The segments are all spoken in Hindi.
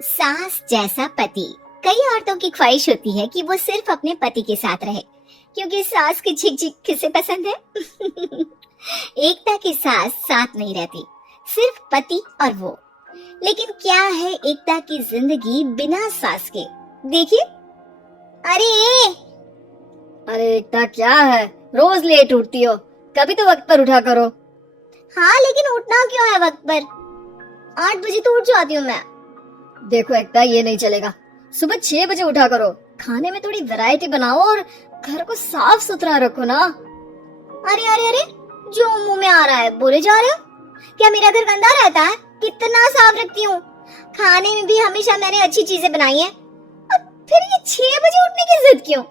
सास जैसा पति। कई औरतों की ख्वाहिश होती है कि वो सिर्फ अपने पति के साथ रहे, क्योंकि सास की झिक झिक किसे पसंद है। एकता की सास साथ नहीं रहती, सिर्फ पति और वो। लेकिन क्या है एकता की जिंदगी बिना सास के? देखिए। अरे अरे एकता, क्या है? रोज लेट उठती हो, कभी तो वक्त पर उठा करो। हाँ, लेकिन उठना क्यों है वक्त पर? 8 बजे तो उठ जाती हूँ मैं। देखो एकता, ये नहीं चलेगा। सुबह 6 बजे उठा करो। खाने में थोड़ी वैरायटी बनाओ और घर को साफ सुथरा रखो ना। अरे अरे अरे, जो मुंह में आ रहा है बोले जा रहे हो? क्या मेरा घर गंदा रहता है? कितना साफ रखती हूँ। खाने में भी हमेशा मैंने अच्छी चीजें बनाई हैं। अब फिर ये 6 बजे उठने की जिद क्यों?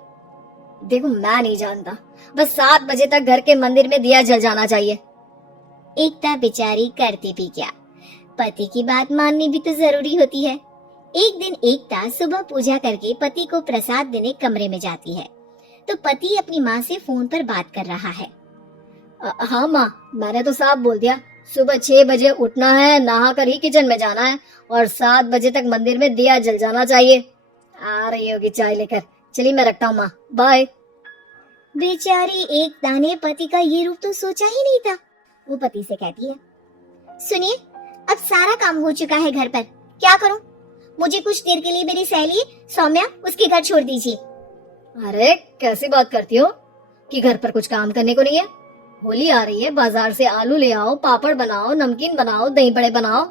देखो, मैं नहीं जानता, बस 7 बजे तक घर के मंदिर में दिया जल जाना चाहिए। एकता बेचारी करती भी क्या, पति की बात माननी भी तो जरूरी होती है। एक दिन एकता सुबह पूजा करके पति को प्रसाद देने कमरे में जाती है, तो पति अपनी माँ से फोन पर बात कर रहा है। हाँ माँ, मैंने तो साफ बोल दिया, सुबह 6 बजे उठना है, नहा कर ही किचन में जाना है और 7 बजे तक मंदिर में दिया जल जाना चाहिए। आ रही होगी चाय लेकर। चलिए मैं रखता हूँ माँ, बाय। बेचारी एकता ने पति का ये रूप तो सोचा ही नहीं था। वो पति से कहती है, सुनिए, अब सारा काम हो चुका है घर पर, क्या करूं? मुझे कुछ देर के लिए मेरी सहेली सौम्या उसके घर छोड़ दीजिए। अरे कैसी बात करती हो कि घर पर कुछ काम करने को नहीं है? होली आ रही है, बाजार से आलू ले आओ, पापड़ बनाओ, नमकीन बनाओ, दही बड़े बनाओ।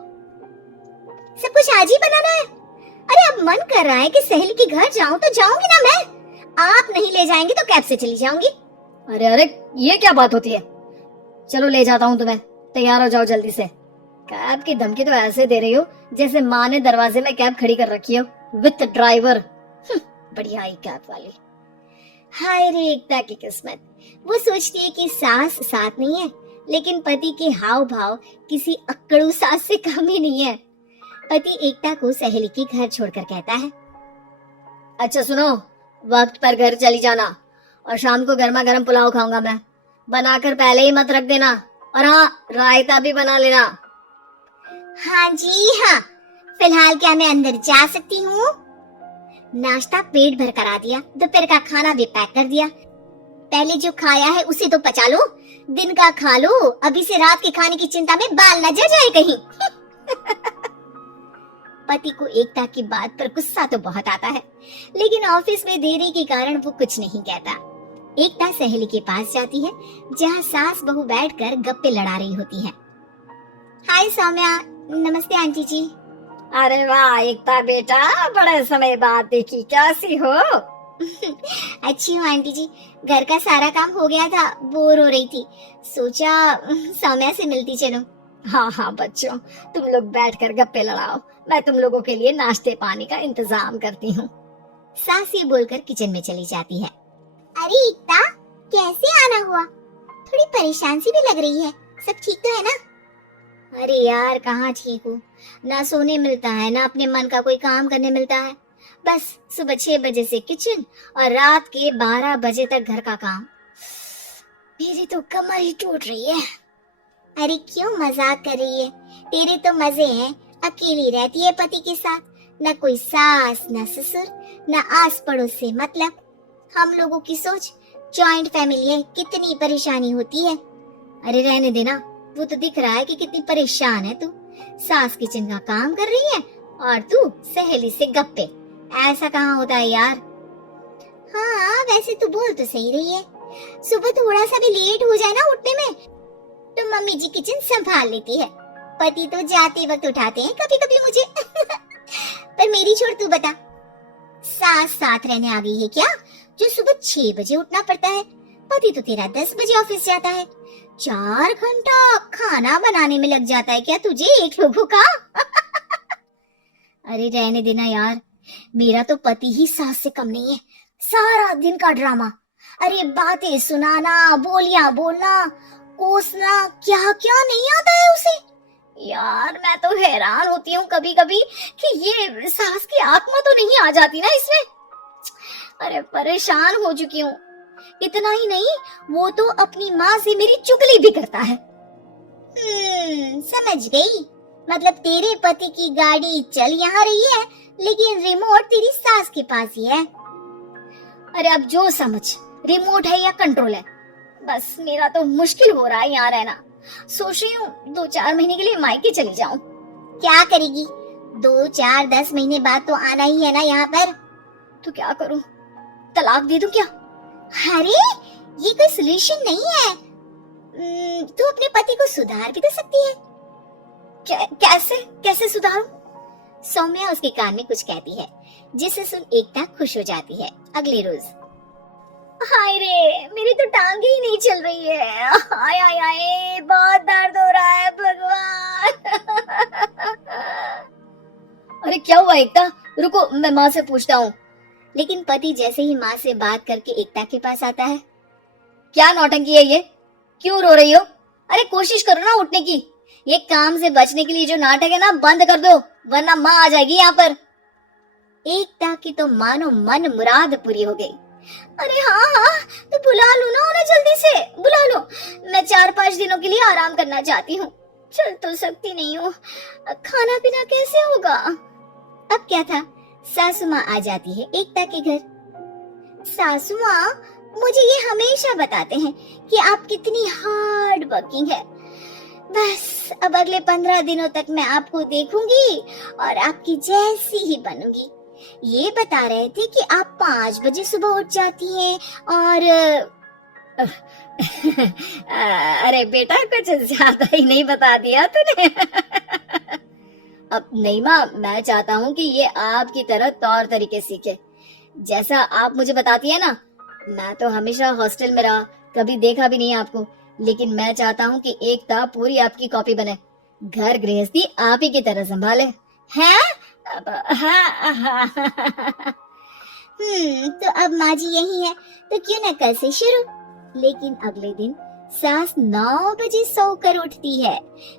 सब कुछ आज ही बनाना है? अरे अब मन कर रहा है कि सहेली के घर जाऊं तो जाऊंगी ना मैं। आप नहीं ले जाएंगे तो कैब से चली जाऊंगी। अरे अरे, ये क्या बात होती है? चलो ले जाता हूँ तुम्हें, तैयार हो जाओ जल्दी से। कैब की धमकी तो ऐसे दे रही हो जैसे माँ ने दरवाजे में कैब खड़ी कर रखी हो विथ ड्राइवर। बढ़िया आई कैब वाली। हाय रे एकता की किस्मत। वो सोचती है कि सास साथ नहीं है, लेकिन पति के हाव भाव किसी अक्कड़ू सास से कम ही नहीं है। पति एकता को सहेली के घर छोड़कर कहता है, अच्छा सुनो, वक्त पर घर चली जाना और शाम को गर्मा गर्म पुलाव खाऊंगा मैं। बनाकर पहले ही मत रख देना, और हाँ, रायता भी बना लेना। हाँ जी हाँ, फिलहाल क्या मैं अंदर जा सकती हूँ? नाश्ता पेट भर करा दिया, दोपहर का खाना भी पैक कर दिया। पहले जो खाया है उसे तो पचा लो, दिन का खा लो, अभी से रात के खाने की चिंता में बाल न जल जाए कहीं। पति को एकता की बात पर गुस्सा तो बहुत आता है, लेकिन ऑफिस में देरी के कारण वो कुछ नहीं कहता। एकता सहेली के पास जाती है, जहाँ सास बहू बैठकर गप्पे लड़ा रही होती है। हाय सौम्या, नमस्ते आंटी जी। अरे वाह एकता बेटा, बड़े समय बाद देखी, कैसी हो? अच्छी हूँ आंटी जी, घर का सारा काम हो गया था, बोर हो रही थी, सोचा सौम्या से मिलती चलूं। हाँ हाँ बच्चों, तुम लोग बैठकर गप्पे लड़ाओ, मैं तुम लोगों के लिए नाश्ते पानी का इंतजाम करती हूँ। सास ये बोलकर किचन में चली जाती है। अरे एकता, कैसे आना हुआ? थोड़ी परेशान सी भी लग रही है, सब ठीक तो है ना? अरे यार, कहाँ ठीक हूँ, ना सोने मिलता है, ना अपने मन का कोई काम करने मिलता है। बस सुबह 6 बजे से किचन और रात के 12 बजे तक घर का काम। मेरी तो कमर ही टूट रही है। अरे क्यों मजाक कर रही है? तेरे तो मजे हैं, अकेली रहती है पति के साथ, न कोई सास न ससुर, न आस पड़ोस से मतलब। हम लोगों की सोच, जॉइंट फैमिली है, कितनी परेशानी होती है। अरे रहने देना, वो तो दिख रहा है कि कितनी परेशान है तू। सास किचन का काम कर रही है और तू सहेली से गप्पे। ऐसा कहाँ होता है यार? हाँ वैसे तू बोल तो सही रही है, सुबह थोड़ा सा भी लेट हो जाए ना उठने में तो मम्मी जी किचन संभाल लेती है। पति तो जाते वक्त उठाते हैं कभी कभी मुझे। पर मेरी छोड़, तू बता, सास साथ रहने आ गई है क्या, जो सुबह 6 बजे उठना पड़ता है? पति तो तेरा 10 बजे ऑफिस जाता है, 4 घंटा खाना बनाने में लग जाता है क्या तुझे एक लोगों का? अरे रहने देना यार, मेरा तो पति ही सास से कम नहीं है। सारा दिन का ड्रामा, अरे बातें सुनाना, बोलियां बोलना, कोसना, क्या क्या नहीं आता है उसे। यार मैं तो हैरान होती हूँ कभी कभी कि ये सास की आत्मा तो नहीं आ जाती ना इसमें। अरे परेशान हो चुकी हूँ। इतना ही नहीं, वो तो अपनी माँ से मेरी चुगली भी करता है। समझ गई, मतलब तेरे पति की गाड़ी चल यहाँ रही है, लेकिन रिमोट तेरी सास के पास ही है। अरे अब जो समझ, रिमोट है या कंट्रोल है, बस मेरा तो मुश्किल हो रहा है यहाँ रहना। सोच रही हूँ 2-4 महीने के लिए मायके चली जाऊं। क्या करेगी? 2-4-10 महीने बाद तो आना ही है ना यहाँ पर। तो क्या करूं, तलाक दे दूं क्या? अरे ये कोई सोल्यूशन नहीं है। तू अपने पति को सुधार भी तो सकती है। कैसे कैसे सुधारूं? सौम्या उसके कान में कुछ कहती है, जिसे सुन एकता खुश हो जाती है। अगले रोज हाय रे, मेरी तो टांगे ही नहीं चल रही है। हाय हाय हाय, बहुत दर्द हो रहा है भगवान। अरे क्या हुआ एकता? रुको, मैं माँ से पूछता हूँ। लेकिन पति जैसे ही माँ से बात करके एकता के पास आता है। क्या नौटंकी है ये? क्यों रो रही हो? अरे कोशिश करो ना उठने की। ये काम से बचने के लिए जो नाटक है ना, बंद कर दो, वरना माँ आ जाएगी यहाँ पर। एकता की तो मानो मन मुराद पूरी हो गई। अरे हाँ हाँ, तो बुला लो ना उन्हें, जल्दी से बुला लो। मैं 4-5 दिनों के लिए आराम करना चाहती हूँ। चल तो सकती नहीं हूँ, खाना पीना कैसे होगा? अब क्या था, सासू माँ आ जाती है एकता के घर। सासू माँ मुझे ये हमेशा बताते हैं कि आप कितनी हार्ड वर्किंग है। बस अब अगले 15 दिनों तक मैं आपको देखूंगी और आपकी जैसी ही बनूंगी। ये बता रहे थे कि आप 5 बजे सुबह उठ जाती हैं और अरे बेटा, कुछ ज्यादा ही नहीं बता दिया तूने। अब नहीं माँ, मैं चाहता हूँ कि ये आपकी तरह तौर तरीके सीखे, जैसा आप मुझे बताती है ना। मैं तो हमेशा हॉस्टल में रहा, कभी देखा भी नहीं आपको, लेकिन मैं चाहता हूँ कि एकता पूरी आपकी कॉपी बने, घर गृहस्थी आप ही की तरह संभाले। हैं? तो अब माँ जी यही है, तो क्यों न कल से शुरू। लेकिन अगले दिन सास 9 बजे सोकर उठती है।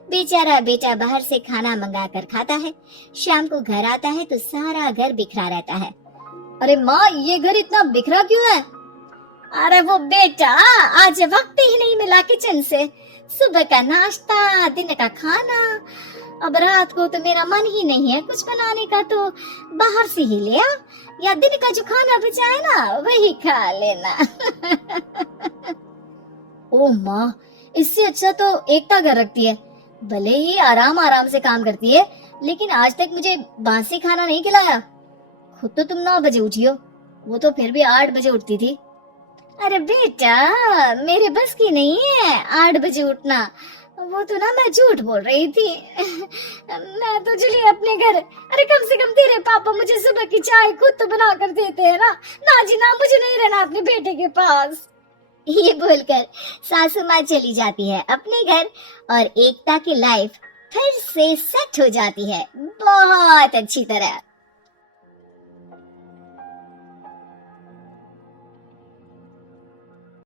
बेचारा बेटा बाहर से खाना मंगा कर खाता है। शाम को घर आता है तो सारा घर बिखरा रहता है। अरे माँ, ये घर इतना बिखरा क्यों है? अरे वो बेटा, आज वक्त ही नहीं मिला किचन से। सुबह का नाश्ता, दिन का खाना, अब रात को तो मेरा मन ही नहीं है कुछ बनाने का, तो बाहर से ही ले आ, या दिन का जो खाना बचा है ना वही खा लेना। ओ माँ, इससे अच्छा तो एकता घर रखती है। भले ही आराम आराम से काम करती है, लेकिन आज तक मुझे बासी खाना नहीं खिलाया। खुद तो तुम 9 बजे उठी हो, वो तो फिर भी 8 बजे उठती थी। अरे बेटा, मेरे बस की नहीं है 8 बजे उठना। वो तो ना मैं झूठ बोल रही थी। मैं तो चली अपने घर। अरे कम से कम तेरे पापा मुझे सुबह की चाय खुद तो बना कर देते हैं ना। ना जी ना, मुझे नहीं रहना अपने बेटे के पास। ये बोलकर सासू माँ चली जाती है अपने घर और एकता की लाइफ फिर से सेट हो जाती है बहुत अच्छी तरह।